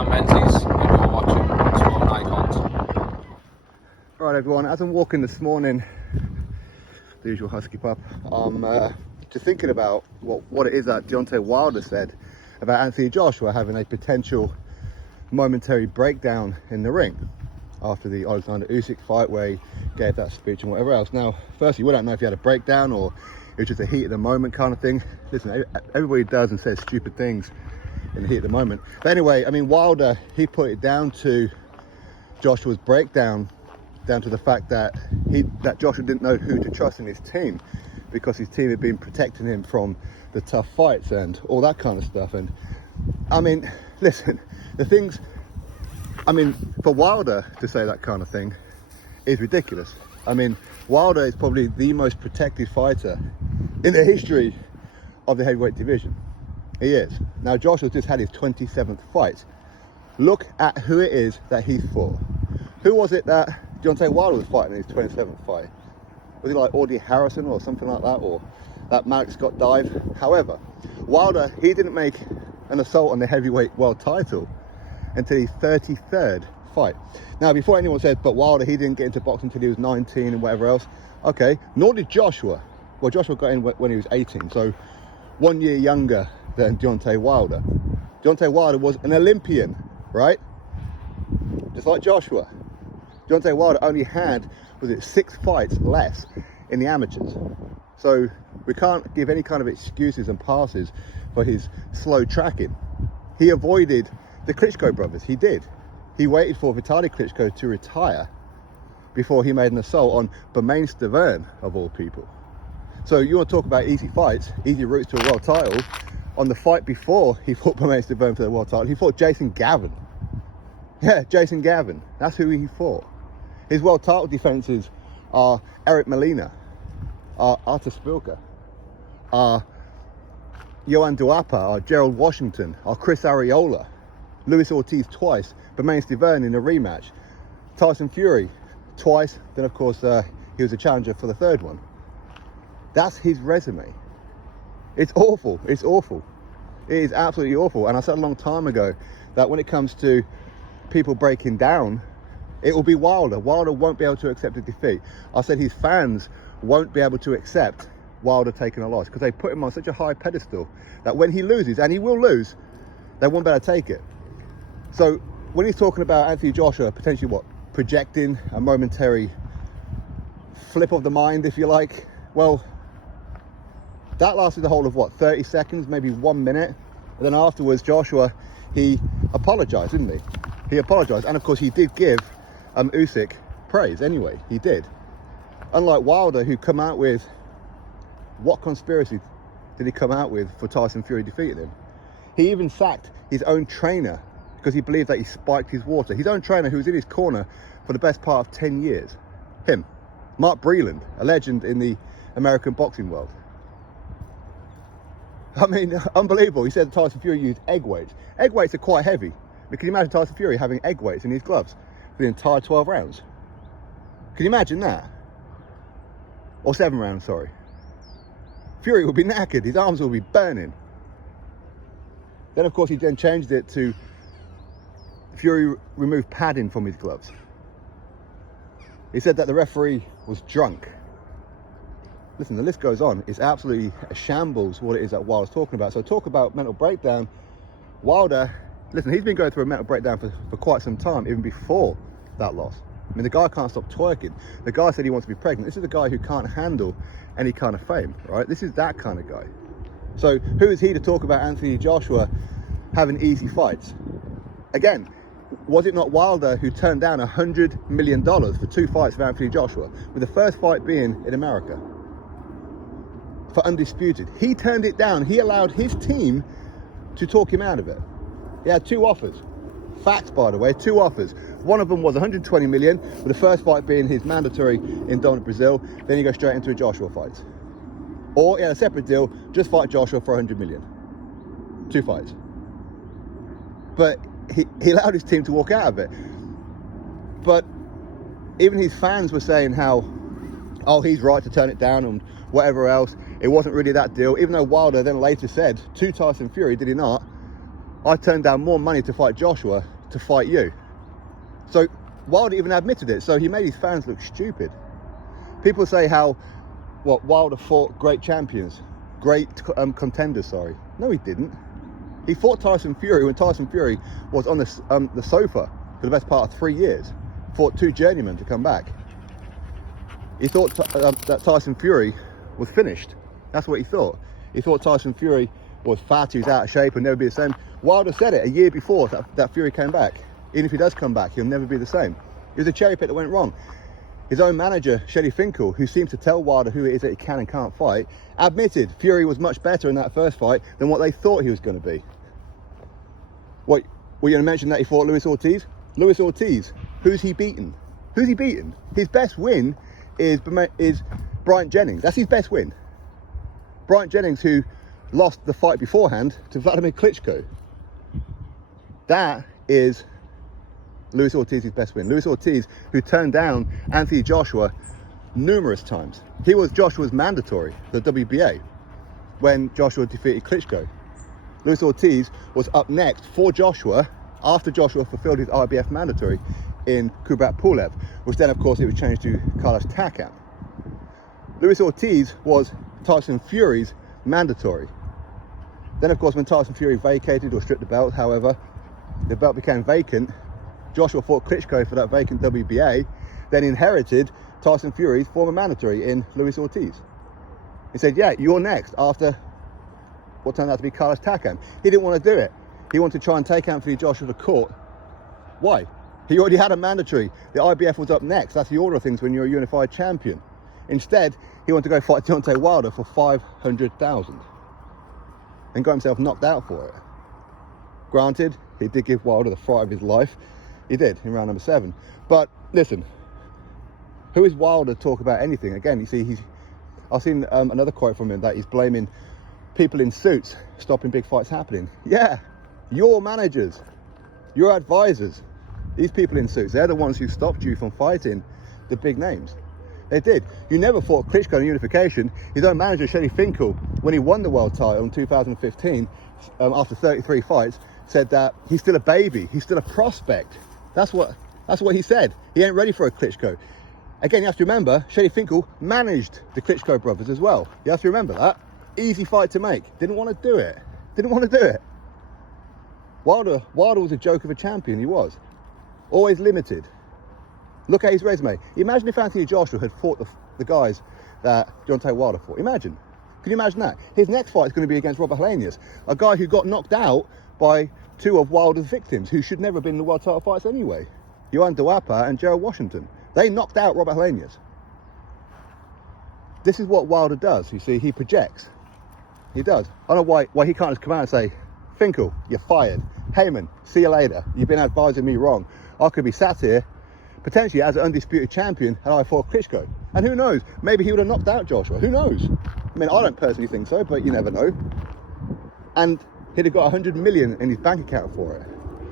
I'm Menzies, and you're watching Sport Icons. Right everyone, as I'm walking this morning, the usual husky pup, I'm just thinking about what it is that Deontay Wilder said about Anthony Joshua having a potential momentary breakdown in the ring after the Oleksandr Usyk fight where he gave that speech and whatever else. Now, firstly, we don't know if he had a breakdown or it was just a heat of the moment kind of thing. Listen, everybody does and says stupid things in the heat of the moment. But anyway, I mean, Wilder, he put it down to Joshua's breakdown, down to the fact that Joshua didn't know who to trust in his team because his team had been protecting him from the tough fights and all that kind of stuff. And I mean, listen, for Wilder to say that kind of thing is ridiculous. I mean, Wilder is probably the most protected fighter in the history of the heavyweight division. He is. Now, Joshua just had his 27th fight. Look at who it is that he fought. Who was it that Deontay Wilder was fighting in his 27th fight? Was it like Ortiz Harrison or something like that, or that Malik Scott dive? However, Wilder, he didn't make an assault on the heavyweight world title until his 33rd fight. Now, before anyone said, but Wilder, he didn't get into boxing until he was 19 and whatever else. Okay, nor did Joshua. Well, Joshua got in when he was 18, so 1 year younger than Deontay Wilder. Deontay Wilder was an Olympian, right? Just like Joshua. Deontay Wilder only had, 6 fights less in the amateurs. So we can't give any kind of excuses and passes for his slow tracking. He avoided the Klitschko brothers, he did. He waited for Vitaly Klitschko to retire before he made an assault on Bermane Stiverne, of all people. So you want to talk about easy fights, easy routes to a world title. On the fight before he fought Bermane Stiverne for the world title, he fought Jason Gavin. Yeah, Jason Gavin, that's who he fought. His world title defenses are Eric Molina, Artur Spilka, Johan Duapa, Gerald Washington, Chris Arreola, Luis Ortiz twice, Bermane Stiverne in a rematch, Tyson Fury twice, then of course he was a challenger for the third one. That's his resume. It's awful, it's awful. It is absolutely awful. And I said a long time ago that when it comes to people breaking down, it will be Wilder. Wilder won't be able to accept a defeat. I said his fans won't be able to accept Wilder taking a loss because they put him on such a high pedestal that when he loses, and he will lose, they won't be able to take it. So when he's talking about Anthony Joshua potentially projecting a momentary flip of the mind, if you like, well, that lasted the whole of 30 seconds, maybe 1 minute. And then afterwards, Joshua, he apologized, didn't he? He apologized. And of course, he did give Usyk praise anyway. He did. Unlike Wilder, who come out with, what conspiracy did he come out with for Tyson Fury defeating him? He even sacked his own trainer because he believed that he spiked his water. His own trainer who was in his corner for the best part of 10 years. Him. Mark Breland, a legend in the American boxing world. I mean, unbelievable. He said Tyson Fury used egg weights. Egg weights are quite heavy. But can you imagine Tyson Fury having egg weights in his gloves for the entire 12 rounds? Can you imagine that? Or 7 rounds, sorry. Fury will be knackered. His arms will be burning. Then, of course, he then changed it to Fury removed padding from his gloves. He said that the referee was drunk. Listen, the list goes on. It's absolutely a shambles what it is that Wilder's talking about. So talk about mental breakdown. Wilder, listen, he's been going through a mental breakdown for quite some time, even before that loss. I mean, the guy can't stop twerking. The guy said he wants to be pregnant. This is a guy who can't handle any kind of fame, right? This is that kind of guy. So who is he to talk about Anthony Joshua having easy fights? Again, was it not Wilder who turned down $100 million for 2 fights for Anthony Joshua, with the first fight being in America? For undisputed. He turned it down. He allowed his team to talk him out of it. He had 2 offers. Facts, by the way, 2 offers. One of them was 120 million, with the first fight being his mandatory in Brazil. Then he goes straight into a Joshua fight. Or he had a separate deal, just fight Joshua for 100 million. 2 fights. But he allowed his team to walk out of it. But even his fans were saying how, oh, he's right to turn it down and whatever else. It wasn't really that deal, even though Wilder then later said to Tyson Fury, did he not, I turned down more money to fight Joshua to fight you. So Wilder even admitted it. So he made his fans look stupid. People say how, Wilder fought great champions, great contenders, sorry. No, he didn't. He fought Tyson Fury when Tyson Fury was on the sofa for the best part of 3 years. Fought 2 journeymen to come back. He thought that Tyson Fury was finished. That's what he thought. He thought Tyson Fury was fat, he was out of shape, and never be the same. Wilder said it a year before that Fury came back. Even if he does come back, he'll never be the same. It was a cherry pick that went wrong. His own manager, Shelley Finkel, who seems to tell Wilder who it is that he can and can't fight, admitted Fury was much better in that first fight than what they thought he was going to be. What, were you going to mention that he fought Luis Ortiz? Luis Ortiz, who's he beaten? Who's he beaten? His best win is Bryant Jennings. That's his best win. Bryant Jennings, who lost the fight beforehand to Vladimir Klitschko. That is Luis Ortiz's best win. Luis Ortiz, who turned down Anthony Joshua numerous times. He was Joshua's mandatory, the WBA, when Joshua defeated Klitschko. Luis Ortiz was up next for Joshua after Joshua fulfilled his IBF mandatory in Kubrat Pulev, which then, of course, it was changed to Carlos Takam. Luis Ortiz was Tyson Fury's mandatory. Then, of course, when Tyson Fury vacated or stripped the belt, however, the belt became vacant. Joshua fought Klitschko for that vacant WBA, then inherited Tyson Fury's former mandatory in Luis Ortiz. He said, yeah, you're next after what turned out to be Carlos Takam. He didn't want to do it. He wanted to try and take Anthony Joshua to court. Why? He already had a mandatory. The IBF was up next. That's the order of things when you're a unified champion. Instead, he wanted to go fight Deontay Wilder for $500,000 and got himself knocked out for it. Granted, he did give Wilder the fright of his life. He did in round number 7. But listen, who is Wilder to talk about anything? Again, you see, I've seen another quote from him that he's blaming people in suits stopping big fights happening. Yeah, your managers, your advisors, these people in suits, they're the ones who stopped you from fighting the big names. They did. You never fought Klitschko in unification. His own manager, Shelley Finkel, when he won the world title in 2015, after 33 fights, said that he's still a baby, he's still a prospect. That's what he said. He ain't ready for a Klitschko. Again, you have to remember, Shelley Finkel managed the Klitschko brothers as well. You have to remember that. Easy fight to make. Didn't want to do it. Didn't want to do it. Wilder was a joke of a champion, he was. Always limited. Look at his resume. Imagine if Anthony Joshua had fought the guys that Deontay Wilder fought. Imagine. Can you imagine that? His next fight is going to be against Robert Helenius, a guy who got knocked out by 2 of Wilder's victims, who should never have been in the world title fights anyway. Johan Duapa and Gerald Washington. They knocked out Robert Helenius. This is what Wilder does, you see. He projects. He does. I don't know why he can't just come out and say, Finkel, you're fired. Heyman, see you later. You've been advising me wrong. I could be sat here, potentially as an undisputed champion, and I fought Klitschko. And who knows? Maybe he would have knocked out Joshua. Who knows? I mean, I don't personally think so, but you never know. And he'd have got 100 million in his bank account for it.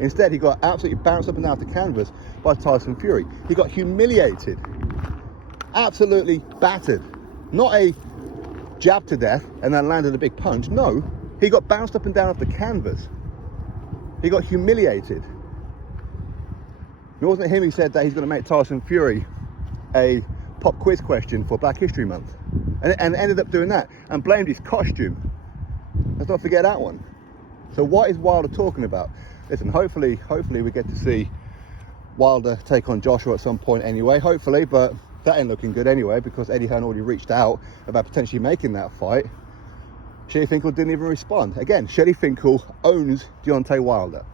Instead, he got absolutely bounced up and down the canvas by Tyson Fury. He got humiliated. Absolutely battered. Not a jab to death and then landed a big punch. No, he got bounced up and down off the canvas. He got humiliated. It wasn't him who said that he's going to make Tyson Fury a pop quiz question for Black History Month. And ended up doing that and blamed his costume. Let's not forget that one. So what is Wilder talking about? Listen, hopefully we get to see Wilder take on Joshua at some point anyway. Hopefully, but that ain't looking good anyway because Eddie Hearn already reached out about potentially making that fight. Shelley Finkel didn't even respond. Again, Shelley Finkel owns Deontay Wilder.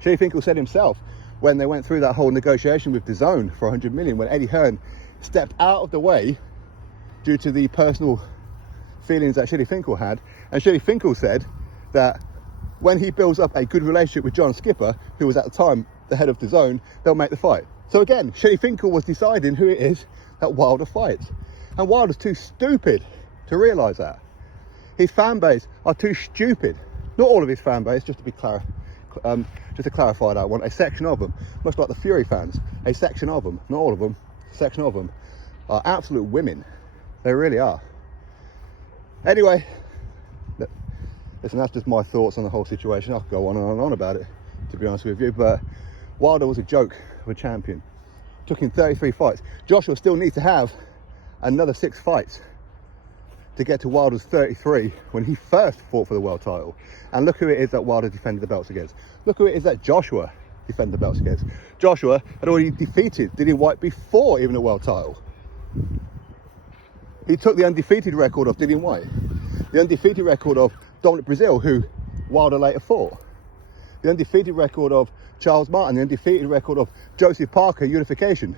Shelley Finkel said himself when they went through that whole negotiation with DAZN for 100 million, when Eddie Hearn stepped out of the way due to the personal feelings that Shelley Finkel had, and Shelley Finkel said that when he builds up a good relationship with John Skipper, who was at the time the head of DAZN, they'll make the fight. So again, Shelley Finkel was deciding who it is that Wilder fights. And Wilder's too stupid to realise that. His fan base are too stupid. Not all of his fan base, just to clarify that one. A section of them, much like the Fury fans, a section of them, not all of them, a section of them are absolute women. They really are. Anyway, Listen, that's just my thoughts on the whole situation. I could go on and on about it, to be honest with you, but Wilder was a joke of a champion. Took him 33 fights. Joshua still needs to have another 6 fights to get to Wilder's 33 when he first fought for the world title. And look who it is that Wilder defended the belts against. Look who it is that Joshua defended the belts against. Joshua had already defeated Dillian Whyte before even the world title. He took the undefeated record of Dillian Whyte, the undefeated record of Dominic Brazil, who Wilder later fought, the undefeated record of Charles Martin, the undefeated record of Joseph Parker, unification,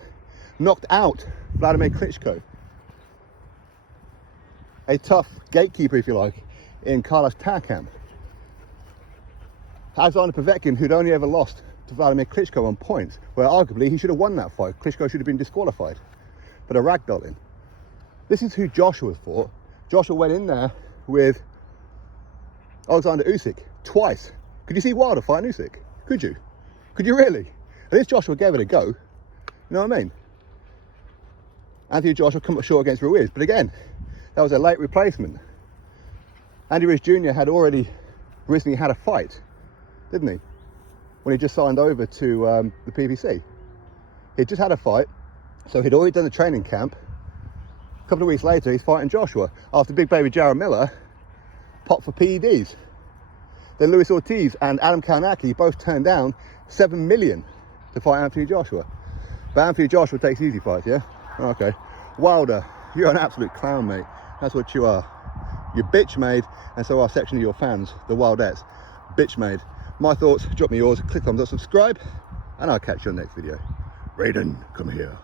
knocked out Vladimir Klitschko, a tough gatekeeper, if you like, in Carlos Takam, Alexander Povetkin, who'd only ever lost to Vladimir Klitschko on points, where arguably he should have won that fight. Klitschko should have been disqualified for the ragdolling. This is who Joshua fought. Joshua went in there with Oleksandr Usyk twice. Could you see Wilder fighting Usyk? Could you? Could you really? At least Joshua gave it a go. You know what I mean? Anthony Joshua come up short against Ruiz, but again, that was a late replacement. Andy Ruiz Jr. had already recently had a fight, didn't he? When he just signed over to the PBC. He'd just had a fight, so he'd already done the training camp. A couple of weeks later, he's fighting Joshua after big baby Jared Miller popped for PEDs. Then Luis Ortiz and Adam Kaunaki both turned down $7 million to fight Anthony Joshua. But Anthony Joshua takes easy fights, yeah? Okay. Wilder, you're an absolute clown, mate. That's what you are. You're bitch made, and so are a section of your fans, the Wildettes. Bitch made. My thoughts, drop me yours, click thumbs up, subscribe, and I'll catch you on the next video. Raiden, come here.